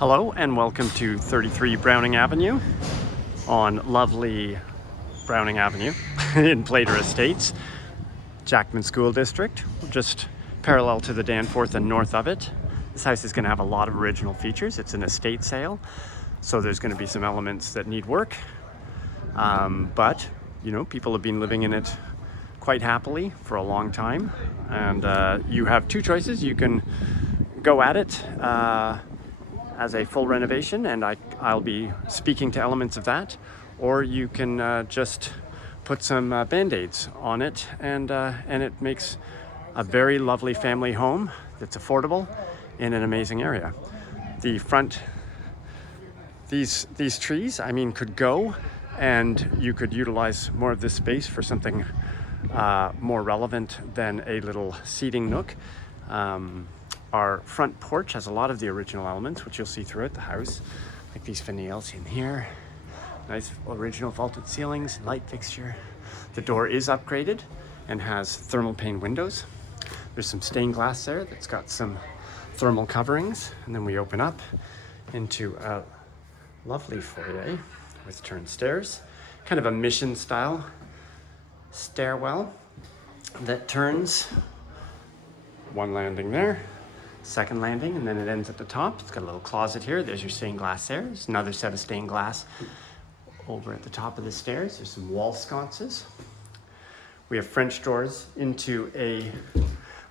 Hello and welcome to 33 Browning Avenue on lovely Browning Avenue in Playter Estates, Jackman School District, just parallel to the Danforth and north of it. This house is going to have a lot of original features. It's an estate sale, so there's going to be some elements that need work, but you know, people have been living in it quite happily for a long time, and you have two choices. You can go at it as a full renovation, and I'll be speaking to elements of that, or you can just put some band-aids on it, and it makes a very lovely family home that's affordable in an amazing area. The front, these trees, I mean, could go, and you could utilize more of this space for something more relevant than a little seating nook. Our front porch has a lot of the original elements, which you'll see throughout the house, like these finials in here. Nice original vaulted ceilings, light fixture. The door is upgraded and has thermal pane windows. There's some stained glass there that's got some thermal coverings. And then we open up into a lovely foyer with turned stairs, kind of a mission style stairwell that turns. One landing there, second landing, and then it ends at the top. It's got a little closet here. There's your stained glass there. There's another set of stained glass over at the top of the stairs. There's some wall sconces. We have French doors into a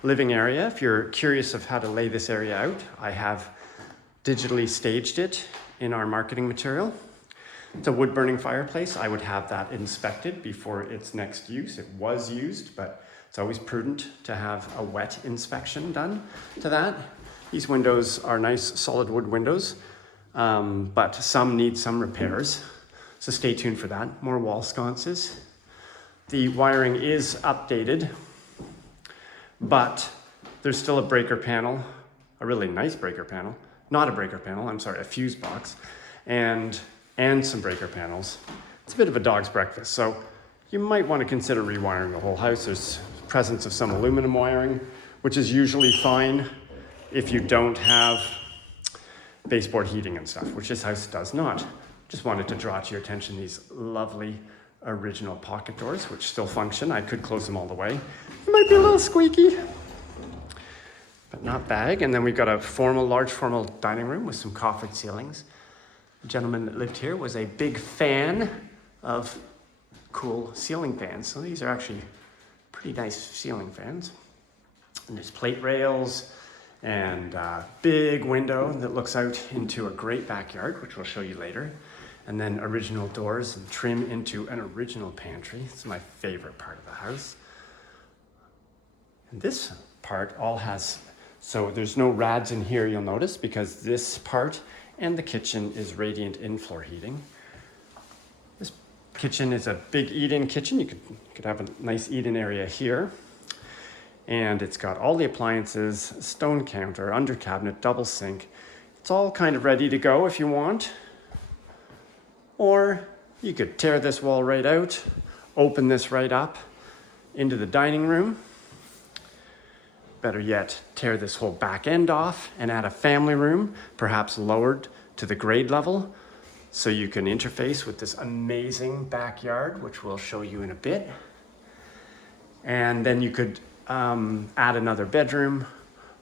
living area. If you're curious of how to lay this area out, I have digitally staged it in our marketing material. It's a wood burning fireplace. I would have that inspected before its next use. It was used, but it's always prudent to have a wet inspection done to that. These windows are nice solid wood windows, but some need some repairs. So stay tuned for that. More wall sconces. The wiring is updated, but there's still a breaker panel, a really nice breaker panel. Not a breaker panel, I'm sorry, a fuse box, and some breaker panels. It's a bit of a dog's breakfast, so you might want to consider rewiring the whole house. There's presence of some aluminum wiring, which is usually fine if you don't have baseboard heating and stuff, which this house does not. Just wanted to draw to your attention these lovely original pocket doors, which still function. I could close them all the way. It might be a little squeaky, but not bad. And then we've got a large formal dining room with some coffered ceilings. The gentleman that lived here was a big fan of cool ceiling fans. So these are actually pretty nice ceiling fans. And there's plate rails and a big window that looks out into a great backyard, which we'll show you later. And then original doors and trim into an original pantry. This is my favorite part of the house. And this part all has, so there's no rads in here, you'll notice, because this part and the kitchen is radiant in-floor heating. This kitchen is a big eat-in kitchen. You could have a nice eat-in area here. And it's got all the appliances, stone counter, under cabinet, double sink. It's all kind of ready to go if you want. Or you could tear this wall right out, open this right up into the dining room. Better yet, tear this whole back end off and add a family room, perhaps lowered to the grade level, so you can interface with this amazing backyard, which we'll show you in a bit. And then you could add another bedroom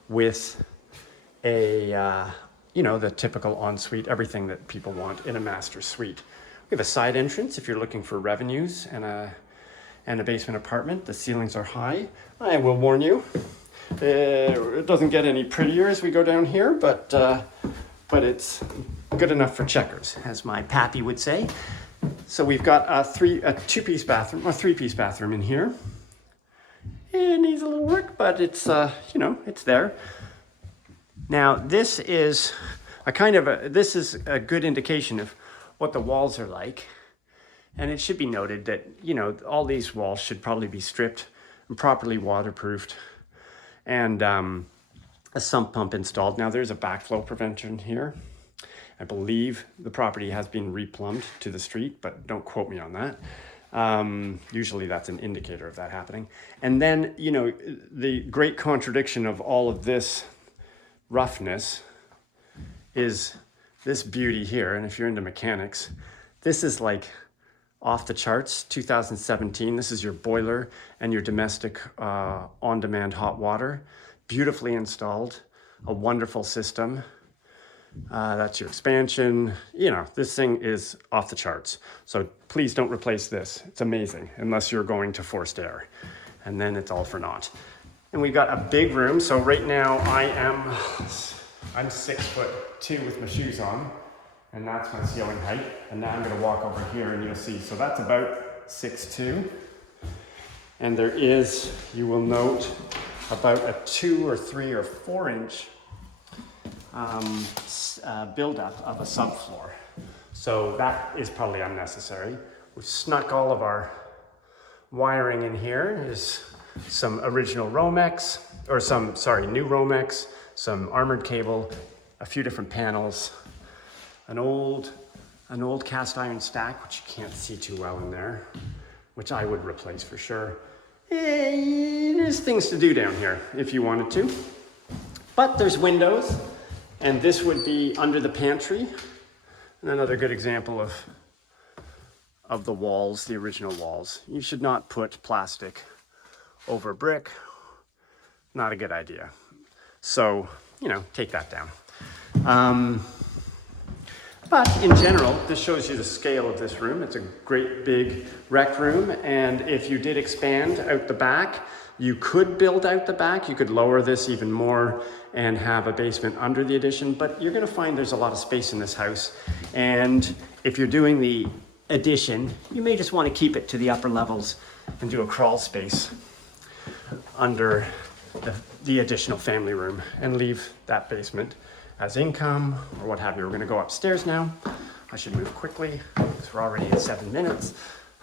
with a, the typical ensuite, everything that people want in a master suite. We have a side entrance if you're looking for revenues and a basement apartment. The ceilings are high. I will warn you, it doesn't get any prettier as we go down here, but it's good enough for checkers, as my pappy would say. So we've got a two-piece bathroom, or three-piece bathroom in here. It needs a little work, but it's, it's there. Now, this is a good indication of what the walls are like. And it should be noted that, all these walls should probably be stripped and properly waterproofed, and a sump pump installed. Now, there's a backflow preventer here. I believe the property has been replumbed to the street, but don't quote me on that. Usually that's an indicator of that happening. And then, the great contradiction of all of this roughness is this beauty here, and if you're into mechanics, this is like off the charts, 2017. This is your boiler and your domestic on-demand hot water. Beautifully installed, a wonderful system. That's your expansion. You know, this thing is off the charts. So please don't replace this. It's amazing, unless you're going to forced air. And then it's all for naught. And we've got a big room. So right now I'm 6'2" with my shoes on, and that's my ceiling height. And now I'm gonna walk over here and you'll see. So that's about 6'2". And there is, you will note, about a 2 or 3 or 4 inch buildup of a subfloor. So that is probably unnecessary. We've snuck all of our wiring in here. There's some original Romex, or new Romex, some armored cable, a few different panels, an old cast iron stack, which you can't see too well in there, which I would replace for sure. There's things to do down here if you wanted to, but there's windows, and this would be under the pantry. And another good example of the walls, the original walls. You should not put plastic over brick. Not a good idea. So, you know, take that down. But in general, this shows you the scale of this room. It's a great big rec room. And if you did expand out the back, you could build out the back. You could lower this even more and have a basement under the addition. But you're gonna find there's a lot of space in this house. And if you're doing the addition, you may just wanna keep it to the upper levels and do a crawl space under the additional family room and leave that basement as income or what have you. We're gonna go upstairs now. I should move quickly because we're already at 7 minutes.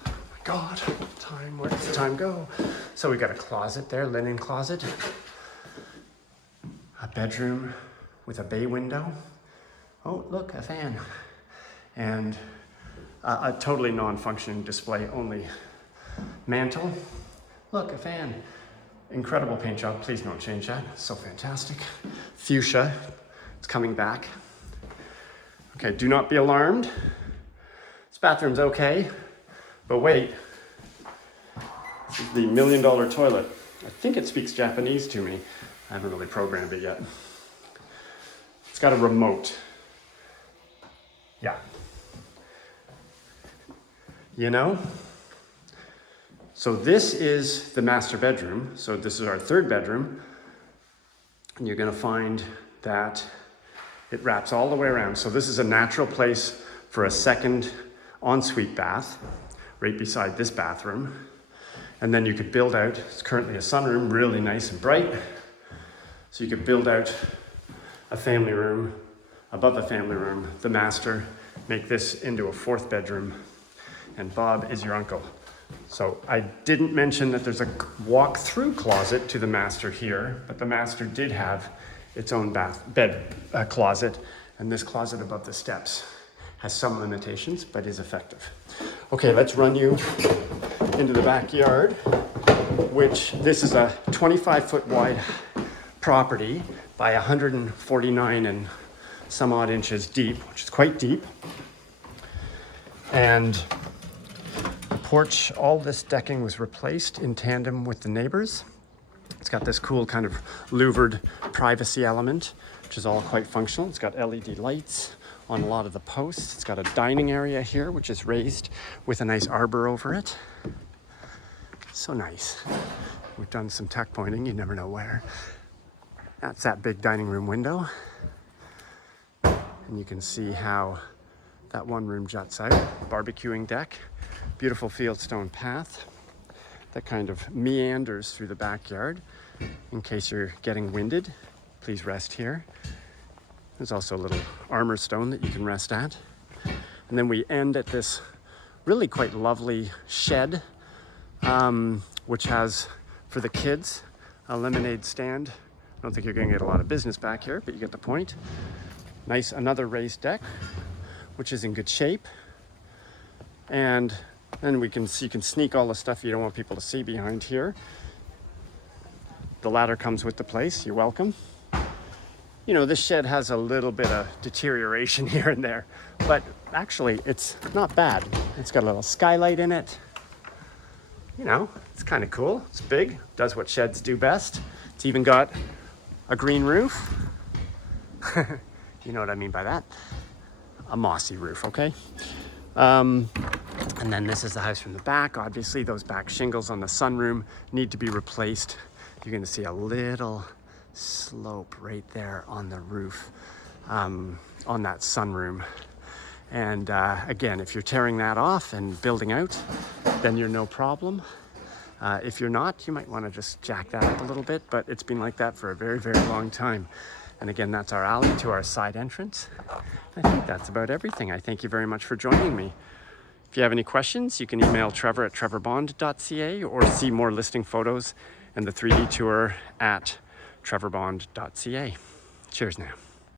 Oh my God, time, where does the time go? So we got a closet there, linen closet. A bedroom with a bay window. Oh, look, a fan. And a totally non-functioning display only mantle. Look, a fan. Incredible paint job, please don't change that. It's so fantastic. Fuchsia. It's coming back. Okay, do not be alarmed. This bathroom's okay, but wait. This is the $1 million toilet. I think it speaks Japanese to me. I haven't really programmed it yet. It's got a remote. Yeah. You know? So this is the master bedroom. So this is our 3rd bedroom. And you're gonna find that it wraps all the way around. So this is a natural place for a 2nd ensuite bath right beside this bathroom. And then you could build out, it's currently a sunroom, really nice and bright. So you could build out a family room above the family room, the master, make this into a 4th bedroom, and Bob is your uncle. So I didn't mention that there's a walk-through closet to the master here, but the master did have its own closet, and this closet above the steps has some limitations, but is effective. Okay, let's run you into the backyard, which this is a 25-foot wide property by 149 and some odd inches deep, which is quite deep. And the porch, all this decking was replaced in tandem with the neighbors. It's got this cool kind of louvered privacy element, which is all quite functional. It's got LED lights on a lot of the posts. It's got a dining area here, which is raised with a nice arbor over it. So nice. We've done some tuck pointing, you never know where. That's that big dining room window. And you can see how that one room juts out. Barbecuing deck, beautiful fieldstone path that kind of meanders through the backyard. In case you're getting winded, please rest here. There's also a little armor stone that you can rest at. And then we end at this really quite lovely shed, which has, for the kids, a lemonade stand. I don't think you're gonna get a lot of business back here, but you get the point. Nice, another raised deck, which is in good shape. And then you can sneak all the stuff you don't want people to see behind here. The ladder comes with the place, you're welcome. You know, this shed has a little bit of deterioration here and there, but actually it's not bad. It's got a little skylight in it. You know, it's kind of cool. It's big, does what sheds do best. It's even got a green roof. You know what I mean by that? A mossy roof, okay? And then this is the house from the back. Obviously, those back shingles on the sunroom need to be replaced. You're gonna see a little slope right there on the roof, on that sunroom. And again, if you're tearing that off and building out, then you're no problem. If you're not, you might want to just jack that up a little bit, but it's been like that for a very, very long time. And again, that's our alley to our side entrance. I think that's about everything. I thank you very much for joining me. If you have any questions, you can email Trevor at trevorbond.ca or see more listing photos and the 3D tour at trevorbond.ca. Cheers now.